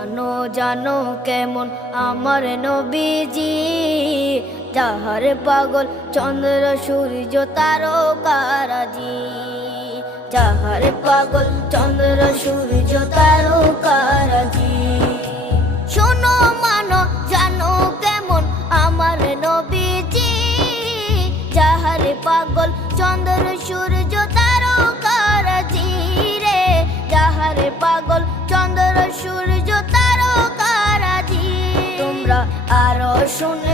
জানো জানো কেমন আমার নবীজি, যাহার পাগল চন্দ্র সূর্য তারকারাজি। যাহার পাগল চন্দ্র সূর্য তারকারাজি। শোনো মানো জানো কেমন আমার নবীজি, যাহার পাগল চন্দ্র সূর্য তারকারাজি রে। যাহার পাগল চন্দ্র সূর্য তারকারাজি। তোমরা আরো শুনে